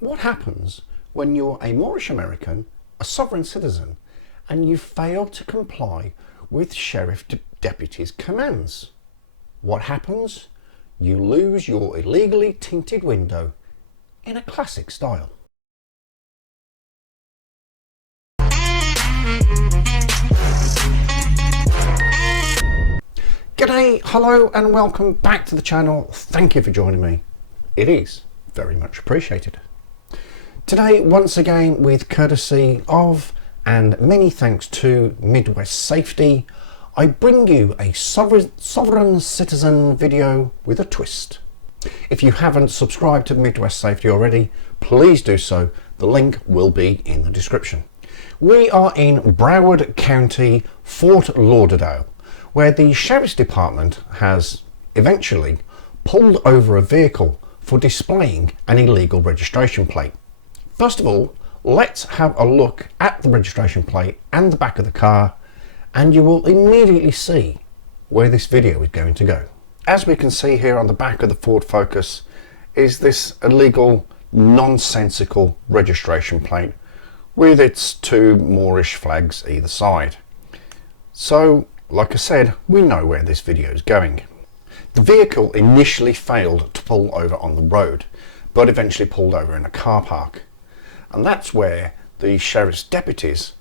what happens when you're a Moorish American, a sovereign citizen, and you fail to comply with sheriff deputy's commands? What happens? You lose your illegally tinted window in a classic style. G'day, hello and welcome back to the channel. Thank you for joining me. It is very much appreciated. Today, once again, with courtesy of and many thanks to Midwest Safety, I bring you a sovereign citizen video with a twist. If you haven't subscribed to Midwest Safety already, please do so. The link will be in the description. We are in Broward County, Fort Lauderdale, where the Sheriff's Department has eventually pulled over a vehicle for displaying an illegal registration plate. First of all, let's have a look at the registration plate and the back of the car, and you will immediately see where this video is going to go. As we can see here on the back of the Ford Focus is this illegal, nonsensical registration plate with its two Moorish flags either side. So, like I said, we know where this video is going. The vehicle initially failed to pull over on the road, but eventually pulled over in a car park. And that's where the sheriff's deputies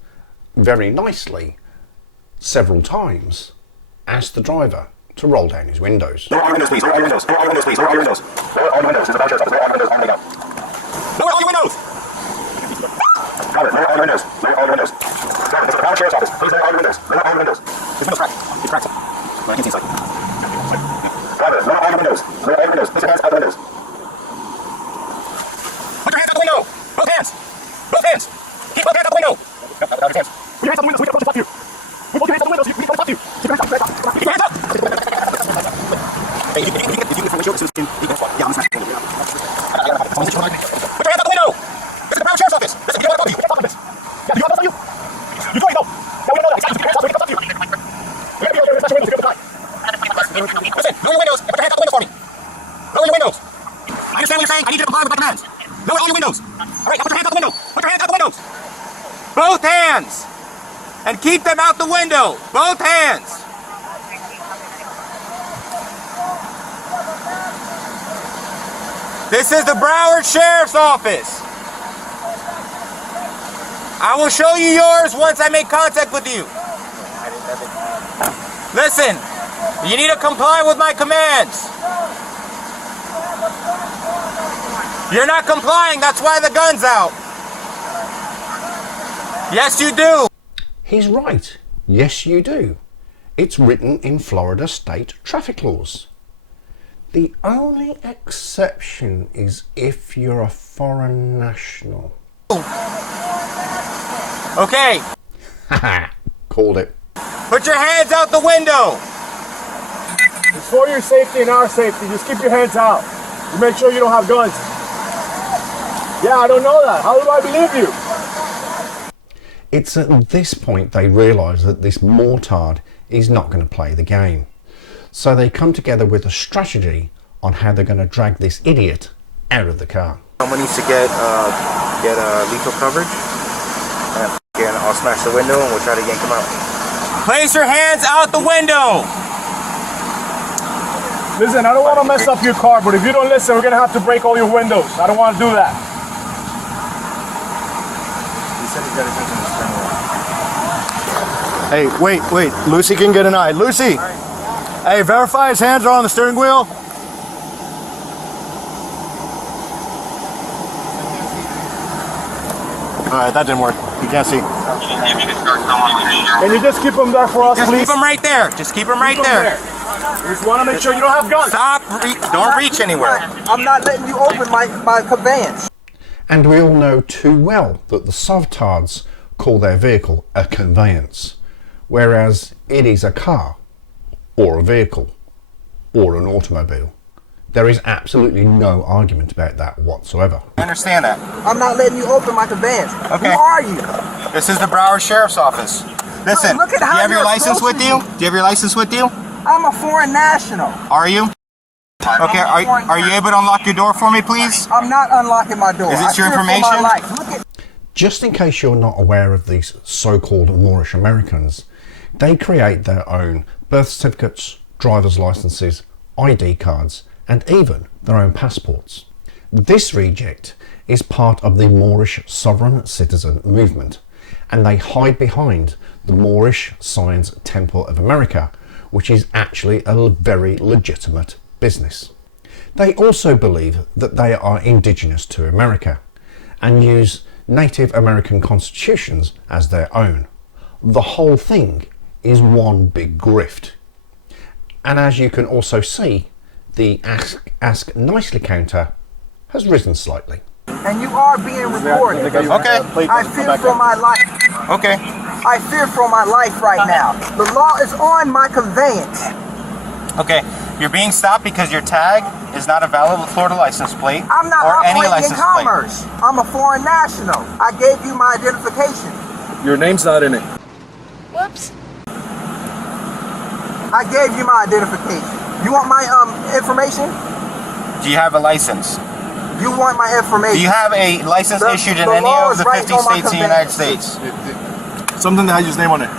very nicely, several times, asked the driver to roll down his windows. Lower all your windows, please. Lower all your windows. Lower all your windows, please. Lower all your windows. Lower all your windows. This is about sheriff's office. Lower all your windows. On the go. Lower all your windows. Lower all your windows. Lower all your windows. This is the sheriff's office. Please lower all your windows. Lower all your windows. This window's cracked. It's cracked. I can't see inside. Lower all your windows. Lower all your windows. Place your hands out the windows. Put your hands out the window. Both hands. Both hands. Keep both hands out the window. Out your hands. Put your hands out the window so we can approach the top of you. Put your hands out the window so we can approach the top of you. Keep your hands up. Keep your hands up. Hey, if you get it from the shoulder, you can squat. Yeah, I'm smashing the window. Put your hands out the window. This is the Brown Sheriff's Office. Listen, you don't want to talk to you. Yeah, do you want to talk to you? You go, you go. Yeah, we know that. Exactly. Keep your hands up so we can talk to you. We're going to be over here. Smash your windows. You're going to die. Listen, lower your windows and put your hands out the window for me. Lower your windows. I understand what you're saying. I need you to comply with my commands. Lower all your windows. All right, now put your hands out the window. Put your hands out the windows. Both hands. And keep them out the window. Both hands. This is the Broward Sheriff's Office. I will show you yours once I make contact with you. Listen, you need to comply with my commands. You're not complying, that's why the gun's out. Yes, you do. He's right. Yes, you do. It's written in Florida state traffic laws. The only exception is if you're a foreign national. Okay. Haha, called it. Put your hands out the window. It's for your safety and our safety. Just keep your hands out. You make sure you don't have guns. Yeah, I don't know that. How do I believe you? It's at this point they realise that this mortard is not going to play the game. So they come together with a strategy on how they're going to drag this idiot out of the car. Someone needs to get lethal coverage. And I'll smash the window and we'll try to yank him out. Place your hands out the window. Listen, I don't want to mess up your car, but if you don't listen, we're going to have to break all your windows. I don't want to do that. He said he's got his hands on the steering wheel. Hey, wait. Lucy can get an eye. Lucy! Hey, verify his hands are on the steering wheel. Alright, that didn't work. You can't see. Can you just keep them there for us, Just please? keep them right there. Just keep them right there. We just want to make sure you don't have guns. Stop. Don't reach anywhere. I'm not letting you open my conveyance. And we all know too well that the sovtards call their vehicle a conveyance, whereas it is a car, or a vehicle, or an automobile. There is absolutely no argument about that whatsoever. I understand that. I'm not letting you open my conveyance. Okay. Who are you? This is the Broward Sheriff's Office. Listen, Look at do you how have your you're license with you? approaching Do you have your license with you? I'm a foreign national. Are you? Okay, are you able to unlock your door for me, please? I'm not unlocking my door. Is this your I fear for my information? life. Look at Just in case you're not aware of these so-called Moorish Americans, they create their own birth certificates, driver's licenses, ID cards, and even their own passports. This reject is part of the Moorish sovereign citizen movement, and they hide behind the Moorish Science Temple of America, which is actually a very legitimate business. They also believe that they are indigenous to America and use Native American constitutions as their own. The whole thing is one big grift. And as you can also see, the Ask Nicely counter has risen slightly. and you are being recorded. Okay. I fear for my life. Okay. I fear for my life right now. The law is on my conveyance. Okay. You're being stopped because your tag is not a valid Florida license plate I'm not or any operating in license plate. commerce. I'm a foreign national. I gave you my identification. Your name's not in it. Whoops. I gave you my identification. You want my information? Do you have a license? You want my information? Do you have a license issued in the any law of is the right 50 on my states of the United conveyance. States? Something that has his name on it.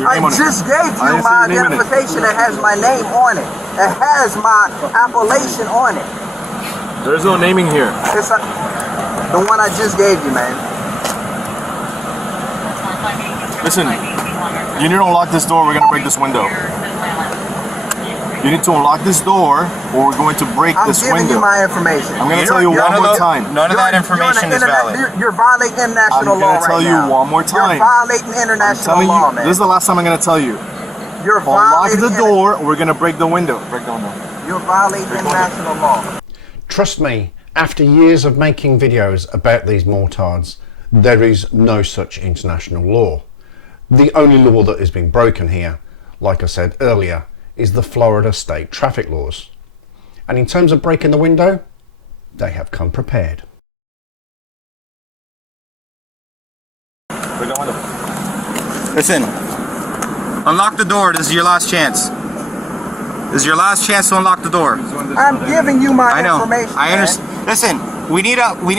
Your I name on it. just gave I you didn't see my your name in it. identification that has my name on it. It has my appellation on it. There's no naming here. It's the one I just gave you, man. Listen, you need to unlock this door. We're gonna break this window. You need to unlock this door, or we're going to break I'm this giving window. you my information. I'm gonna tell you one more time. None of that information is valid. You're violating international I'm law gonna right tell you now. one more time. You're violating I'm international telling law, you, man. this is the last time I'm gonna tell you. You're Unlock violating the door, or we're gonna break the window. Break the window. You're violating international law. Trust me, after years of making videos about these mortards, there is no such international law. The only law that has been broken here, like I said earlier, is the Florida state traffic laws. And in terms of breaking the window, they have come prepared. Break the window. Listen, unlock the door. This is your last chance. This is your last chance to unlock the door. I'm giving you my I know. information. I man. understand. Listen, we need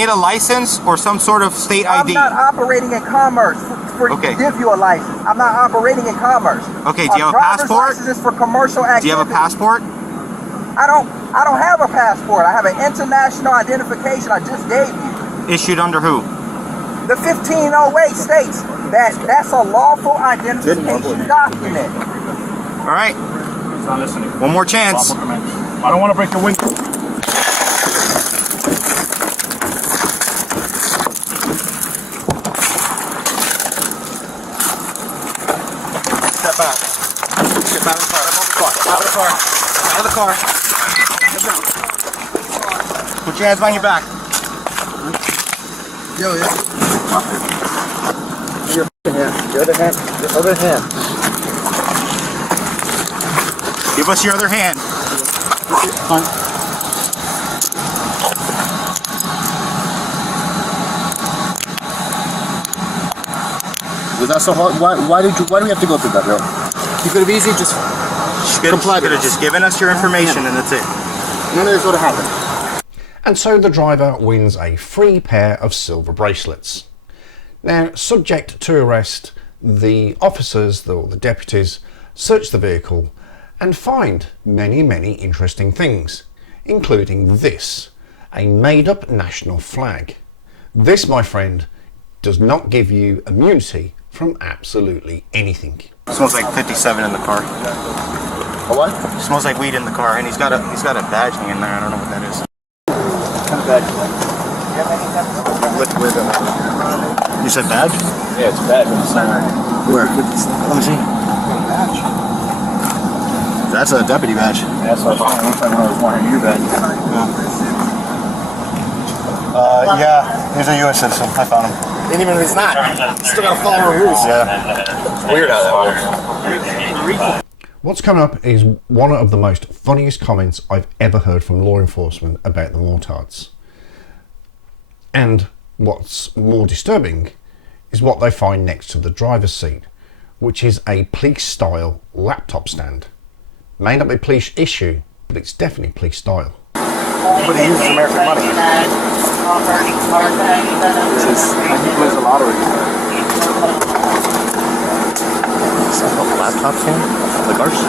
a license or some sort of state I'm ID. not operating in commerce for Okay. to give you a license. I'm not operating in commerce. Okay, do you have a driver's passport? license is for commercial Do activity. you have a passport? I don't have a passport. I have an international identification I just gave you. Issued under who? The 1508 states that that's a lawful identification document. All right. He's not listening. One more chance. I don't want to break the window. Step out. Step out of the car. Out of the car. Out of the car. Put your hands behind your back. Yo, your hand. The other hand. The other hand. Give us your other hand. Was that so hard? Why do we have to go through that, bro? You could have easily just complied Could with have just given us your information and that's it. none of this would have happened. And so the driver wins a free pair of silver bracelets. Now, subject to arrest, the officers, or the deputies, search the vehicle and find many, many interesting things, including this, a made-up national flag. This, my friend, does not give you immunity from absolutely anything. Smells like 57 in the car. A what? Smells like weed in the car, and he's got a badge thing in there. I don't know what that is. Kind of bad. With You said badge? Yeah, it's bad. where? Let me see. That's a deputy badge. That's what I was wanting you bad. Yeah, he's a U.S. citizen. I found him. And even if it's not, still gotta follow the rules. Yeah. It's weird how that works. What's coming up is one of the most funniest comments I've ever heard from law enforcement about the mortards. And what's more disturbing is what they find next to the driver's seat, which is a police-style laptop stand. May not be police issue, but but it's definitely police style. But he uses American money. This is, he plays the lottery. Some laptops in? Like ours?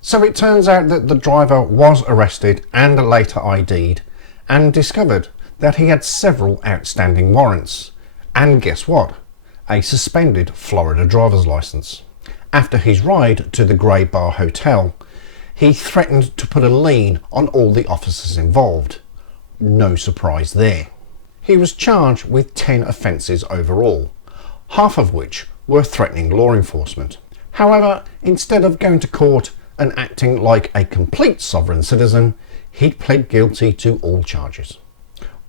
So it turns out that the driver was arrested and later ID'd and discovered that he had several outstanding warrants. And guess what? A suspended Florida driver's license. After his ride to the Grey Bar Hotel, he threatened to put a lien on all the officers involved. No surprise there. He was charged with 10 offences overall, half of which were threatening law enforcement. However, instead of going to court and acting like a complete sovereign citizen, he'd pled guilty to all charges.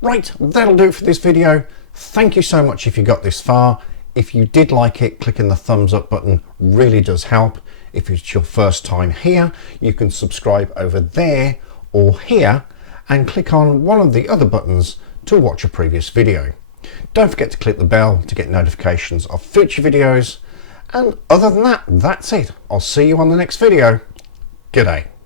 Right, that'll do it for this video. Thank you so much if you got this far. If you did like it, clicking the thumbs up button really does help. If it's your first time here, you can subscribe over there or here and click on one of the other buttons to watch a previous video. Don't forget to click the bell to get notifications of future videos. And other than that, that's it. I'll see you on the next video. Good day.